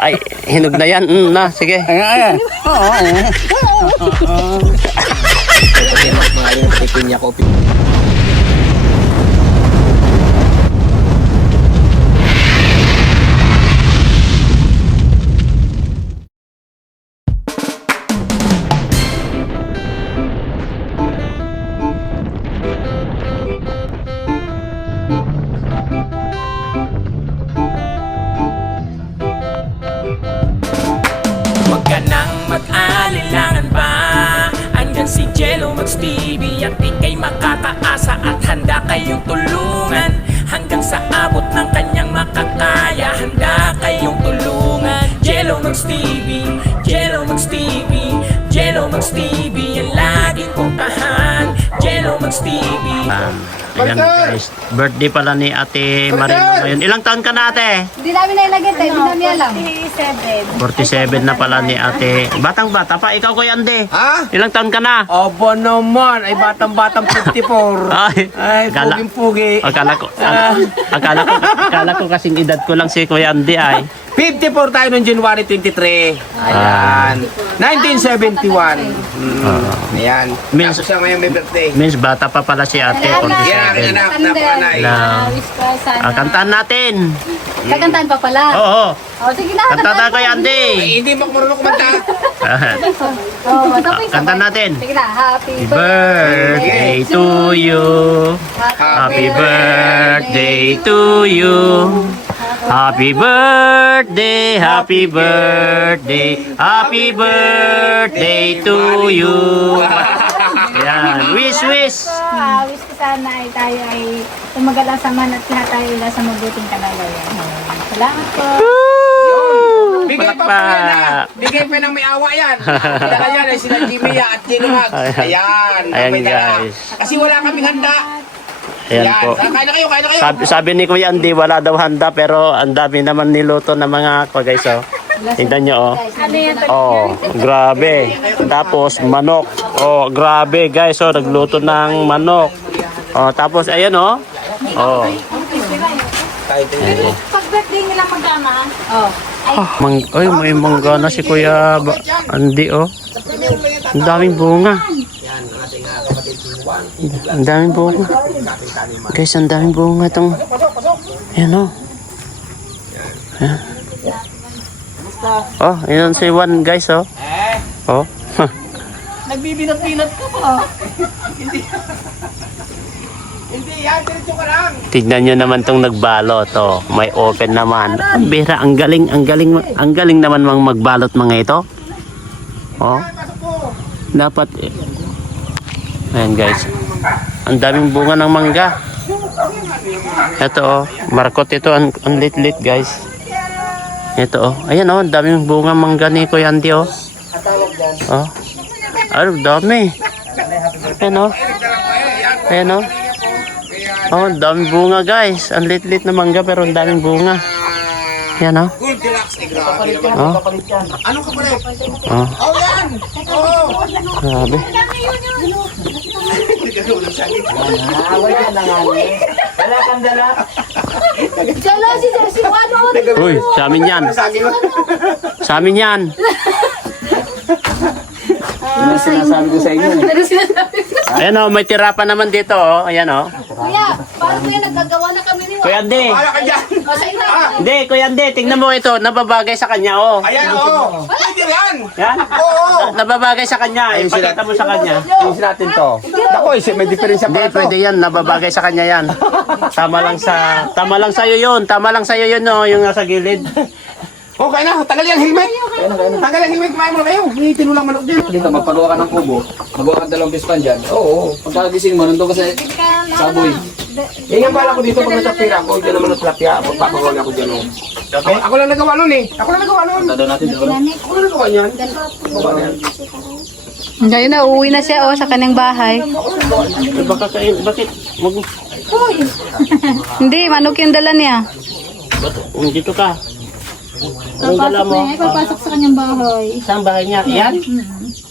Ay, hinog na yan. Na, sige. Ayan. Oo. Huwag ka nang mag-alilangan pa. Andyan si Jello Max TV at ika'y makakaasa at handa kayong tulungan hanggang sa abot ng kanyang makakaya. Handa kayong tulungan. Jello Max TV, Jello Max TV, Jello Max TV, yan laging puntahan. Jello Max TV. Ayan guys, birthday pala ni Ate Marino ngayon. Ilang taon ka na, ate? Hindi namin nailagay tayo, hindi namin alam. 47 na pala ni ate. Batang bata pa, ikaw Kuya Andy. Ha? Ilang taon ka na? Obo naman. Ay, batang-batang 54. Ay, puging-pugi. Akala ko kasing edad ko lang si Kuya Andy ay. 54 tayo noong January 23. Ayan. 1971. Ayan. Means- Tapos siya ngayon may birthday. Means bata pa pala si ate, Yan, 47. anak, napanay. Kantahan natin. Kakantahan pa pala. Oo. Oh, sige na. Kanta tayo Kuya Andy. Ay, hindi mo marunong kumanta. Oh, Kantahan natin. Sige na. Happy Birthday to you. Happy birthday to you. Happy birthday, happy birthday, happy birthday to you. Yan, wish. Wish ko sana ay tayo ay tumagal ang saman at lahat tayo sa mabuting kalagayan. Salamat po. Bigay pa po yan ha. Bigay pa ng may awa yan. Dala yan ay sila Jimmy at Gino Hags. Ayan. Ayan, May dala. guys. Kasi wala kaming handa. Ayan po. Kain na kayo, kain na kayo. Sabi ni Kuya Andy, wala daw handa pero ang dami naman niluto ng mga guys. Oh. Tingnan nyo, oh. Ano yan? Oh, grabe. Tapos manok. Oh, grabe guys. Oh, nagluto ng manok. Oh, tapos ayan, oh. Oh. Pag birthday nila magkama. Oh. Ay, may mangga na si Kuya Andy, oh. Ang daming bunga. Ang daming bunga. Guys, ang daming bunga itong. Ayan, oh. Ayan. Oh, ayan si Juan, guys, oh. Oh. Nagbibinat-binat ka pa. Hindi yan, diretso ka lang. Tignan nyo naman tong nagbalot, oh. May open naman. Ang bira, ang galing naman mang magbalot mga ito. Oh. Dapat ayan guys. Ang daming bunga ng mangga. Ito oh, markot ito ang lit guys. Ito oh. Ayan oh, ang daming bunga mangga ni Kuya Andy oh. Oh. Ay, dami. Ayan oh. Ayan oh. Oh, ang daming bunga guys. Ang lit na mangga pero ang daming bunga. Yan oh. Gold Deluxe, grabe. Oh. Anong kapalit? Oh. Oh, yan! Oh! Grabe. Wala kang dala. Jalo, si Juan. Uy, sa amin yan. Sa amin yan. Ano sinasabi ko sa inyo? Ayan oh, may tira pa naman dito oh. Ayan oh. Kuya, paano kuya nagagawa na kami ni Juan? Kuya Andy. Wala ka dyan! O, sa ina. Hindi, Kuya Andy, tingnan mo ito. Nababagay sa kanya oh. Ayan, oo! Pwede yan! Yan. Oo! Nababagay sa kanya. Ipakita mo sa kanya. Ayusin natin to. Ako, may diferensya Hindi, pa to. pwede yan. Nababagay sa kanya yan. Tama lang sa iyo yun. Tama lang sa iyo yun oh, yung nasa gilid. Okay na, tagal yung helmet. Tagal yung helmet, kumain mo na kayo. May tinulang manok din. Dito, magpagawa ka ng kubo, magawa ka dalawang pispan dyan. Oo. Pagkagising mo, nandun ka sa saboy. Yan ang bala ko dito pag natapira ako. Diyan naman ang tilapia. Papagawa na ako dyan. Oh. Okay. Ako lang nagawa nun eh. Ako lang nagawa nun. Tado natin dito. Ako lang nagawa niyan. Gawa na yan. Ngayon na, uuwi na siya sa kanyang bahay. Bakit? Hindi, manok yung dala niya. Dito ka. Anong dala mo? Papasok sa kanyang bahay. Saan bahay niya? Yan?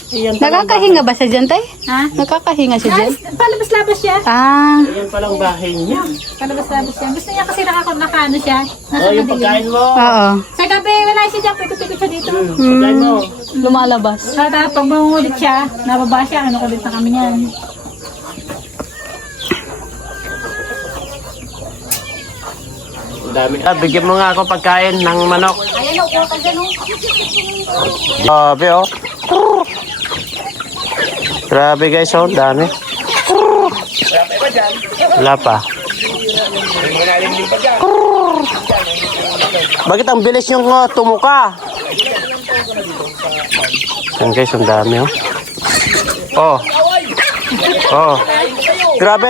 Nakakahinga ba siya dyan, tay? Ha? Nakakahinga siya dyan? Palabas-labas siya. Ah, Ayan palang bahay niya. Palabas-labas siya. Gusto niya kasi nakaano siya. Nasa Oh, yung madilim. pagkain mo. oo. Sa gabi, wala siya dyan. Pikot-pikot siya dito. Pagkain mo. Lumalabas. Pag mangungulit siya, nababa siya. Ano kulit na kami niyan. Ang dami. Bigyan mo nga ako pagkain ng manok. Ayan o, upo ka dyan o. Grabe oh. Grabe guys oh, dami. Wala pa. Bakit ang bilis yung tumuka? Yan guys, ang dami oh. Oh. Oh. Grabe.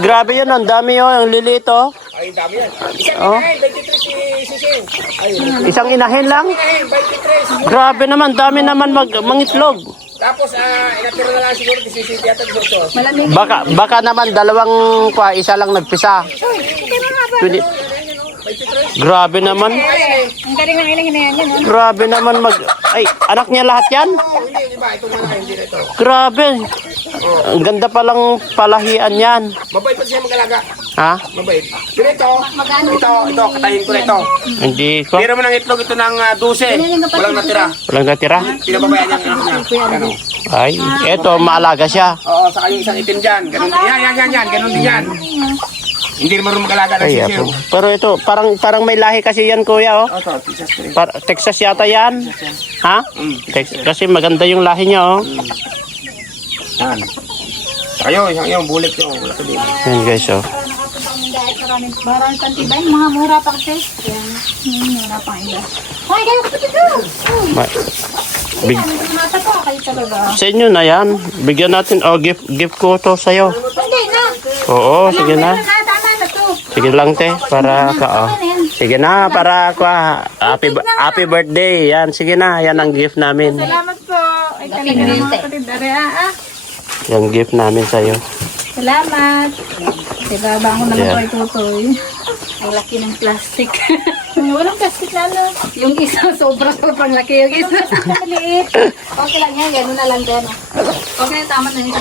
Grabe yun, ang dami oh, ang liliit oh. Ay, dami yan. Oh. 23 si Sising. Isang inahin lang. 23. Grabe naman, dami naman mangitlog. Tapos, inatira na lang siguro 17 yata 18. Baka naman dalawang isa lang nagpisa. 20. Grabe naman. Ang galing ng ilang hinayan yan o. Grabe naman ay, anak niya lahat yan? Hindi, iba. Ito mga hindi na ito. Grabe. Ang ganda palang palahian yan. Mabait pa siya mag-alaga. Ha? Mabait. Pero ito, katahin ko na ito. Hindi ko. Tira mo ng itlog ito ng 12. Walang natira. Walang natira. Pinababayan niya ang anak niya. Ano? Ay, eto, maalaga siya. Oo, saka yung isang itim dyan. Ganun din. Yan. Ganun din yan. Hindi naman mag-alaga ng Ay, sisiw. pero ito, parang may lahi kasi yan, kuya, oh. Ito, Texas ko rin. Texas yata yan. Ha? Kasi maganda yung lahi niya, oh. Yan. Saka yung bulik yun. Wala ka din. Yan, guys, oh. Barang tantibay, mga mura pa kasi. Yan. Mura pa iba. Ay, kayo kapatid ko. Ma- Big, Mata po, kayo talaga. sa inyo na yan. Bigyan natin, oh, gift ko to sa'yo. Hindi na. Oo, sige na. Tama na to. Sige lang, te, para ka, oh. Sige na, para ka. Happy birthday. Yan, sige na. Yan ang gift namin. Salamat po. Ay, talaga mga kapatid. Yung gift namin sa'yo. Salamat. Ibaba ko naman Yeah. po itutoy. Ang laki ng plastic. Walang plastic na ano. Yung isa sobrang laki. Yung isa maliit. Okay lang yan. Gano'n na lang din. Okay na, tama na yun.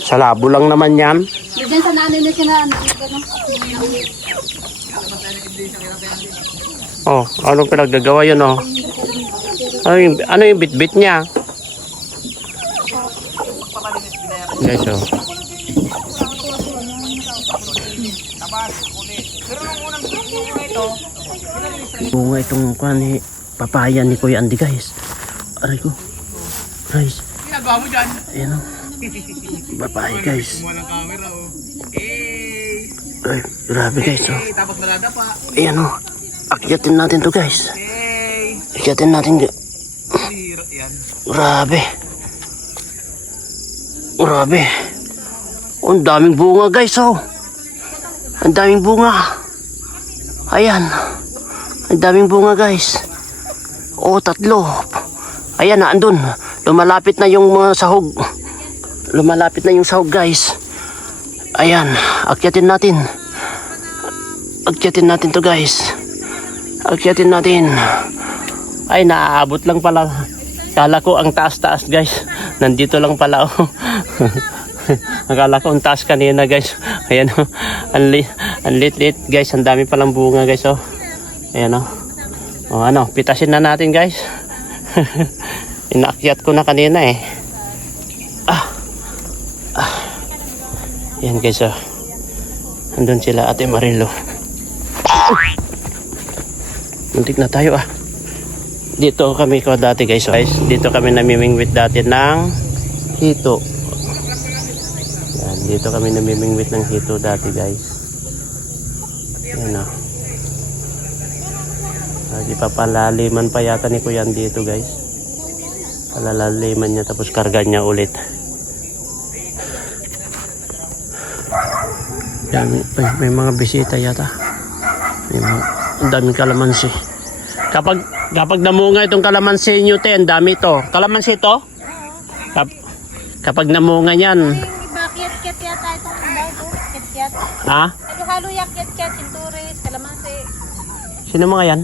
Sa labo lang naman yan. Diyan sa nanay na siya na ano. Gano'n. Oh, anong pinaggagawa yun, oh? Ano yung bit-bit niya? Guys, oh. Bunga itong kuhan papaya ni Kuya Andy, guys. Aray ko. Guys. Ginagawa mo dyan. Ayan, oh. Papaya, guys. Walang camera, oh. Ay, grabe, guys, oh. Tapos malada pa. Ayan, oh. Akyatin natin to, guys. Akyatin natin. Yan. Grabe. Grabe. Oh, ang daming bunga, guys, oh. Ang daming bunga. Ayan. Ang daming bunga, guys. Oh, 3. Ayan, andun. Lumalapit na yung mga sahog. Lumalapit na yung sahog, guys. Ayan. Akyatin natin. Akyatin natin to, guys. Akyatin natin. Ay, naaabot lang pala. Kala ko ang taas-taas, guys. Nandito lang pala, oh. Akala ko ang taas kanina, guys. Ayan, oh. Ang lit-lit, guys. Ang dami palang bunga, guys, oh. Ayan, oh. O, ano, pitasin na natin, guys. Inaakyat ko na kanina, eh. Ayan, guys, oh. Andun sila, Ate Marilo. Muntik na tayo, ah. Dito kami ko dati, guys. Guys, dito kami namimingwit dati ng hito. Yan, dito kami namimingwit ng hito dati, guys. Yan, oh. Di pa palaliman pa yata ni Kuya dito, guys. Palalaliman niya tapos karga niya ulit. Yan, may mga bisita yata. Ang daming kalamansi. Kapag namunga itong kalamansi nyo, ang dami ito. Kalamansi ito? Kapag namunga yan. Yung iba, kiyat-kiyat yata itong bago. Kiyat-kiyat. Ha? Halo-halo yak kiyat-kiyat. Sinturis, kalamansi. Sino mga yan?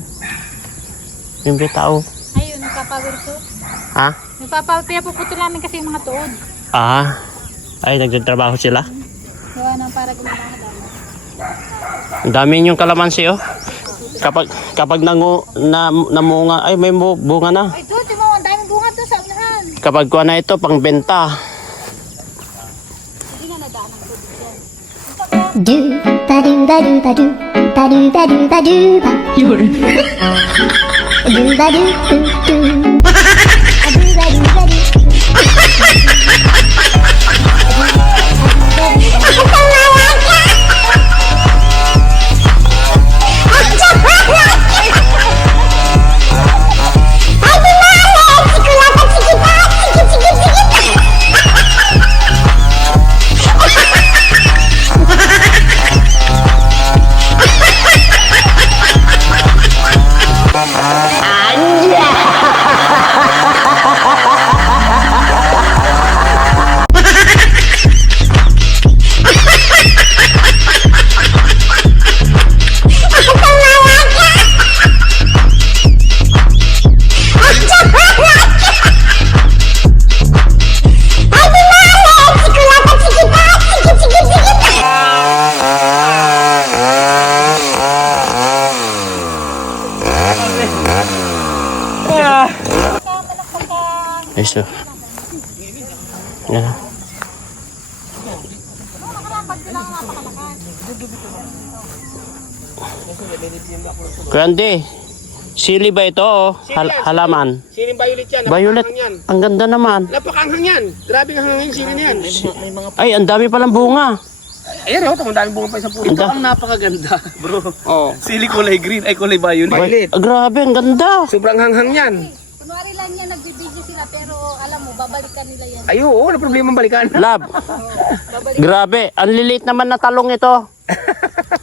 Yung tao. Ayun, power suit. Ha? Puputol namin kasi yung mga tuod. Ah. Ay, nagtatrabaho sila. Gawa ng para gumana ka dapat. Ang dami yung kalamansi, oh. Kapag namunga, ay may bunga na. Ay, doon, mo, ang daming bunga doon sa unahan. Kapag kuha na ito, pang benta. Hindi nga nadaan ang tubig dyan. Do ba do ba do ba do ba do ba do ba do ba. Do ba do do do. Ba do ba do ba do. Ay, so. Yan. Kuya Andy, sili ba ito, oh? Halaman. Siling violet yan. Violet, Napakaanghang yan. ang ganda naman. Napakaanghang yan. Grabe ang hanghang yung sili na yan. Ay, ang dami palang bunga. Ayan, oh, ang daming bunga pa sa puno. Ang Ang napakaganda, bro. Oh. Sili kulay green, ay kulay violet. Violet. Grabe, ang ganda. Sobrang hanghang yan. Kunwari lang yan, nagbibigay sila, pero alam mo, babalikan nila yan. Ay, oo, wala problema balikan. Lab. Grabe, ang liliit naman na talong ito.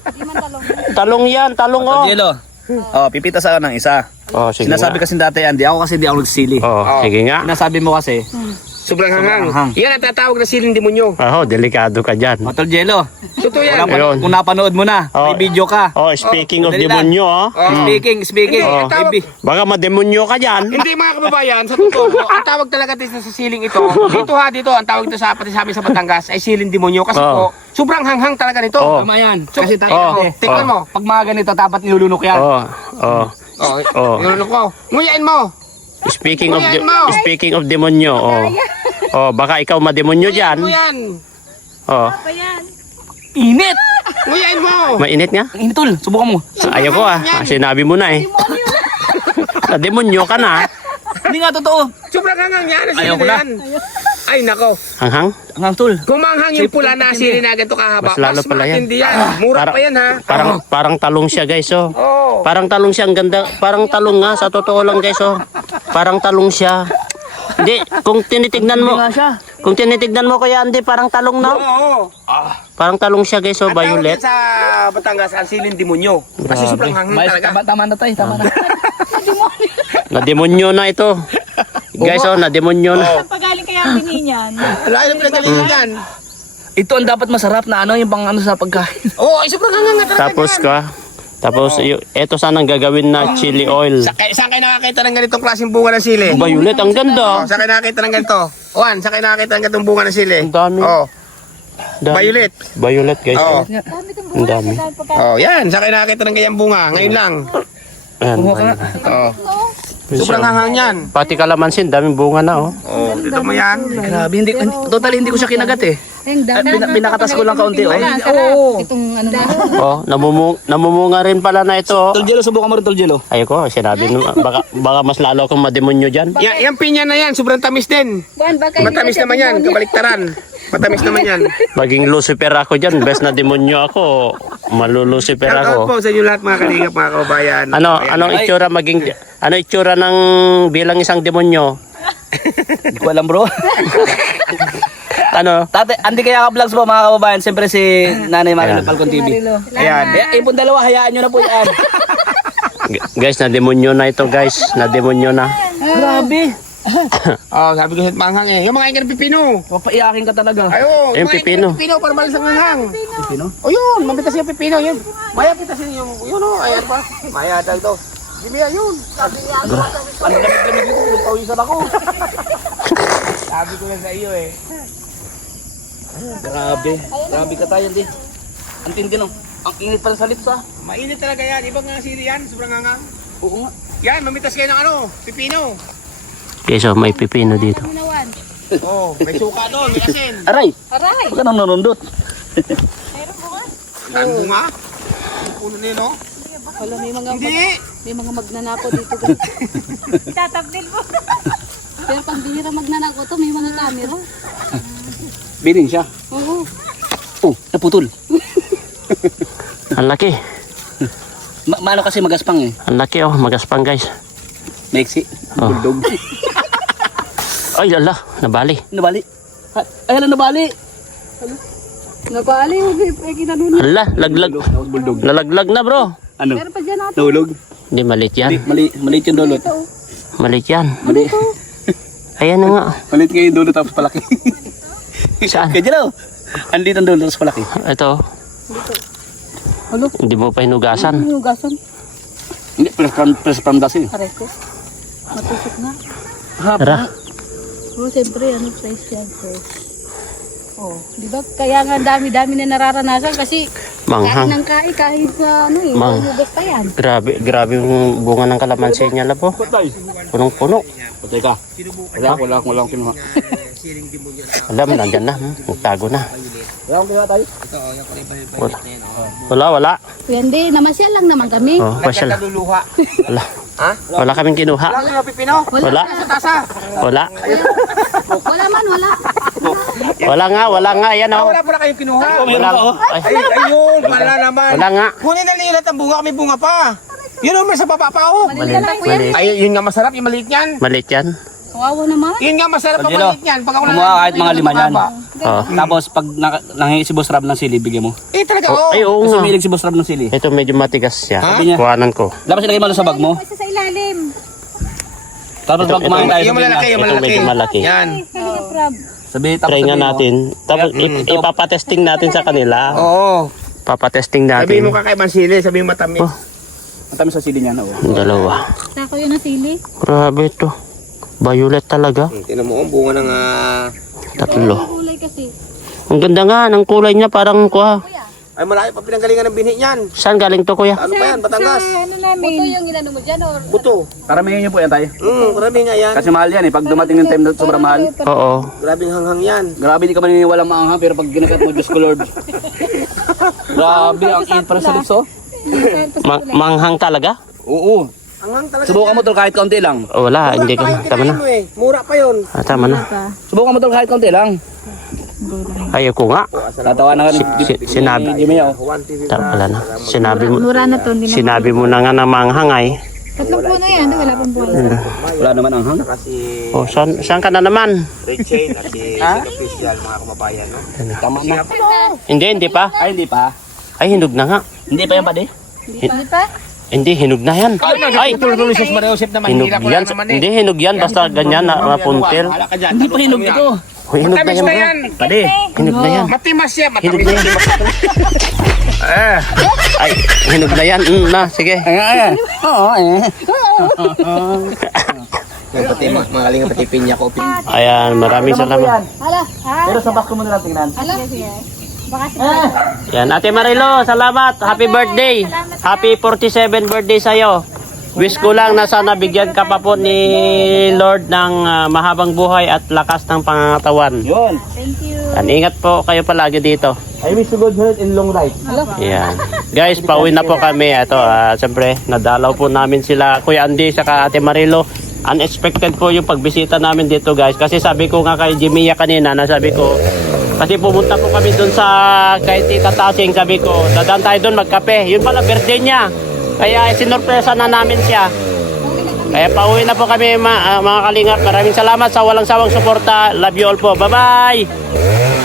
Hindi man talong. Talong yan, talong, oh. Jello. Oh, pipita sa ng isa. Oh, sige Sinasabi nga. kasi dati Andy, ako kasi di ako nagsili. Oh, sige nga. Sinasabi mo kasi, Sobrang hanghang. hanghang. Yan ang tatawag na siling demonyo. Oh, delikado ka dyan. Tol Jello, Totoo yan. Ayun. kung napanood mo na, Oh. may video ka. Oh, speaking of dali lang. demonyo, oh. Speaking. Oh. Maybe. Baka mademonyo ka dyan. Hindi mga kababayan, sa totoo, ang tawag talaga dito sa siling ito, dito ang tawag ito sa pati sa amin sa Batangas ay siling demonyo kasi Oh. po, sobrang hanghang talaga nito. Oh. Tama yan. So, Kasi tayo, Oh. tingnan mo. pag mga ganito, dapat nilulunok yan. Oh, oh. Oh, Oh. nilulok ko. Nguyain mo. Speaking of Nguyain mo. demonyo, oh. Oh, baka ikaw mademonyo dyan. Nguyan. Oh, Init! Nguyain mo. mainit nga? Init tol, subukan mo. Ayaw ko ah. Sinabi mo na eh. Nademonyo ka na. Hindi nga totoo. Sobrang hanghang yan. Ang Ayaw sili ko na na. yan. Ay, nako. Hanghang? Ang tol. Kung manghang yung pula na sili na ganito kahaba, Mas lalo pala yan. matindi yan. Mura pa yan, ha? Parang talong siya, guys, oh. Oh. Parang talong siya, ang ganda. Parang talong nga, sa totoo lang, guys, oh. Parang talong siya. Hindi, kung tinitignan mo, Kuya Andy, parang talong na. Oo. Parang talong siya, guys, oh, Ang tawag violet. yan sa Batangas, ang siling demonyo. Kasi Grabe. sobrang hanghang talaga. Tama na tayo, tama na. Nademonyo na ito. Guys, oh, nademonyo na. Pagaling kaya ang tingin yan. Lahat na pinagalingan yan. Ito ang dapat masarap na ano, yung pang ano sa pagkain. Oo, ay sobrang hanghang nga talaga Tapos yan. tapos ito sanang gagawin na chili oil. Saan kayo nakakita ng ganitong klaseng bunga ng sili? Violet, ang ganda. Saan kayo nakakita ng ganito? Juan, saan kayo nakakita ng ganitong bunga ng sili? Ang dami. Oh, Dami. violet. Violet, guys. Oo. Oh. Dami itong Ang dami. Oh, yan. Saan kayo nakakita ng ganyang bunga? Ngayon lang. Ayan, Oh. Sobrang hanghang yan. pati kalamansin, daming bunga na, oh. Oh, dito mo yan. Grabe, totally hindi ko siya kinagat eh. Ang dami. Binakatas ko lang kaunti, oh. Oo. Itong ano na. Oh, namumunga rin pala na ito, oh. Tol Jello, subukan mo rin Tol Jello. Ayoko, sinabi mo, baka mas lalo akong mademonyo dyan. Yan pinya na yan. Sobrang tamis din. Buwan, baka hindi Matamis na siya naman yan. demonyo. Kabaliktaran. Matamis naman yan. Maging Lucifer ako dyan, best na demonyo ako, malulucifer Shout out po ako. sa inyo lahat mga kalingap, mga kababayan. Anong itsura ng bilang isang demonyo? Hindi ko alam bro. Ano? Tate, Andy kaya ka vlogs po mga kababayan. Siyempre si Nanay Marilo Ayan. Falcon TV. Ayan. Yung pong dalawa, hayaan nyo na po yan. Guys, na demonyo na ito, guys. Na demonyo na. Grabe. Oh, sabi ko sa manghang eh. Yung mga ikan ng pipino. Papaiyakin ka talaga. Ayo, Yung pipino. Pipino para malis ang hanghang. Pipino? O yun, mabitas yung pipino yun. Maya pitasin yung, yun o, ayan pa. Maya tag to. Jimmy, ayun. Sabi niya, Ang lamig-lamig ko, nagpawisan ako. sabi ko na sa iyo eh. Grabe. Grabe ka tayo, hindi. Ang tindi no. Ang init pala sa lips ah. Mainit talaga yan. Ibang nga sili yan. Sobrang nga. Oo nga. Yan, mamitas kayo ng ano, pipino. Okay, so may pipino dito. Oh, may suka doon, may asin. Aray! Aray! Baka nang nanundot. Ang bunga. Ang puno nila, no? Wala, may mga magnanako dito. Tatabdil mo. Pero pag bihira magnanako to, may mga camera. Biling siya. Oo. Oh, naputol. Ang laki. Maano kasi magaspang eh. Ang laki oh, magaspang guys. Meksi. Oh. Bulldog. Ay, ala, nabali. Nabali. Ay, hala, nabali. Nabali, may kinanunan. Ala, laglag. Bulldog. Nalaglag na bro. Ano? Meron pa dyan natin. Nahulog. Hindi, maliit yan. Maliit yung dulot. Maliit yan. Mali. Ayan na nga. Maliit nga yung dulot tapos palaki. Saan? Kaya dyan oh. Andito ang dulot tapos palaki. Ito. Hindi mo pa hinugasan. Hinugasan. Hindi, press from dasi. Aray ko. Matusok na. Tara. Oo, siyempre, fresh yan, fresh. Oh, di ba? Kaya nga dami-dami na nararanasan kasi Manghang. kain ng kain kahit sa ano eh, hugas pa yan. Grabe yung bunga ng kalamansi niya labo. Punong-puno. Patay ka. Wala akong kinuha. Alam, nandyan na. Nagtago na. Wala akong kinuha tayo. Wala. Hindi, namasyal lang naman kami. Oh, pasyal. Nagkaluluha. Wala. Wala kaming kinuha. Wala kayo pipino. Wala. Sa tasa. Wala. Wala man, wala. Wala nga. Yan oh. Wala pala kayong kinuha. Wala. Ay, Ay, ayun, wala naman. wala nga. Kunin na lilat ang bunga, may bunga pa. Yun o, may sa baba pa oh. Maliit lang po yan. Maliit. Ay, yun nga masarap, yung maliit yan. Maliit yan. Kawawa naman. Yun nga masarap ang Angelo, maliit yan. Pag ako kumuha kahit mga lima yan. Oh. Tapos pag nangingi si Boss Rab ng sili, bigyan mo. Eh, talaga oh. Ay, oo Kasi nga. umilig si Boss Rab ng sili. Ito medyo matigas siya. Sabi niya. Kuhanan ko. Dapat ilagay mo lang sa bag mo. Isa sa ilalim. Tapos Ito, pag kumain tayo, Yung malalaki, yung Ito malalaki. medyo malaki. Yan. Halika, Prab. Sabi, tapos Try nga sabihin mo, natin. Tapos ipapatesting natin sa kanila. Oo. Papatesting Sabihin mo natin. kakaibang sili, sabihin mo matamis. Oh. matamis sa sili niya na. Ang dalawa. Tako yun ang sili. Grabe ito. Violet talaga. Tingnan mo, ang bunga ng... Tatlo. Kulay kasi. Ang ganda nga ng kulay niya. Parang kuha. Ay, malayo pa pinanggalingan ng binhi niyan. Saan galing to kuya? Ano pa yan, Batangas? Ano namin? Buto yung inano mo dyan or? Buto. Karamihan niyo po yan tayo. Grabe nga yan. Kasi mahal yan eh. Pag dumating yung time na sobrang mahal. Oo. Grabe ang hanghang yan. Grabe, hindi ka maniniwalang maanghang. Pero pag ginagat mo, Diyos ko Lord. Grabe, ang init pa rin sa lips oh. Manghang talaga? Oo. Hanghang talaga. Subukan mo tol kahit kaunti lang. Oh, wala, hindi ko. Tama na. Mura pa yun. Tama na. Subukan mo tol kahit kaunti lang. Ayoko nga. Tatawa na ka ni Sinabi. Jimmy oh. Wala na. Sinabi mo. Mura na to. Sinabi mo na nga na manghang ay. Tatlong puno yan. Wala pang buhay. Wala naman anghang. Kasi Oh, saan ka na naman? Rachel at si official mga kababayan, no? Tama na. Hindi pa. Ay, hindi pa. Ay, hinog na nga. Hindi pa yan pa di. Hindi pa? Hindi, hinog na yan. Ay, Tulong si Maria Joseph naman. hinog Hirap ko yan. lang naman eh. Hindi, hinog yan. Basta ganyan na napuntil. Wala ka dyan. Hindi pa hinog ito. Oh, hinog na Matamis yan. pa Bro. yan. Pade. Hinog na yan. Matimas yan. Hinog Matamis. na yan. Ay, hinog na yan. Na, sige. Oo eh. Pati mga kalinga pati pinya ko. Ayan, maraming salamat. Hala. Ha? Pero sa back mo na lang tingnan. Hala. Baka si Yan, Ate Marilo, salamat. Happy birthday. Happy 47 birthday sa'yo. Wish ko lang na sana bigyan ka pa po ni Lord ng mahabang buhay at lakas ng pangangatawan. Yun. Thank you. Yan, ingat po kayo palagi dito. I wish you good health and long life. Yan. Guys, pauwi na po kami. Ito, siyempre, nadalaw po namin sila Kuya Andy saka Ate Marilo. Unexpected po yung pagbisita namin dito, guys. Kasi sabi ko nga kay Jimmy kanina, nasabi ko, kasi pumunta po kami doon sa kay Tita Tasing, sabi ko, dadaan tayo doon magkape. Yun pala, birthday niya. Kaya sinurpresa na namin siya. Kaya pauwi na po kami mga kalingap. Maraming salamat sa walang sawang suporta. Love you all po. Bye-bye!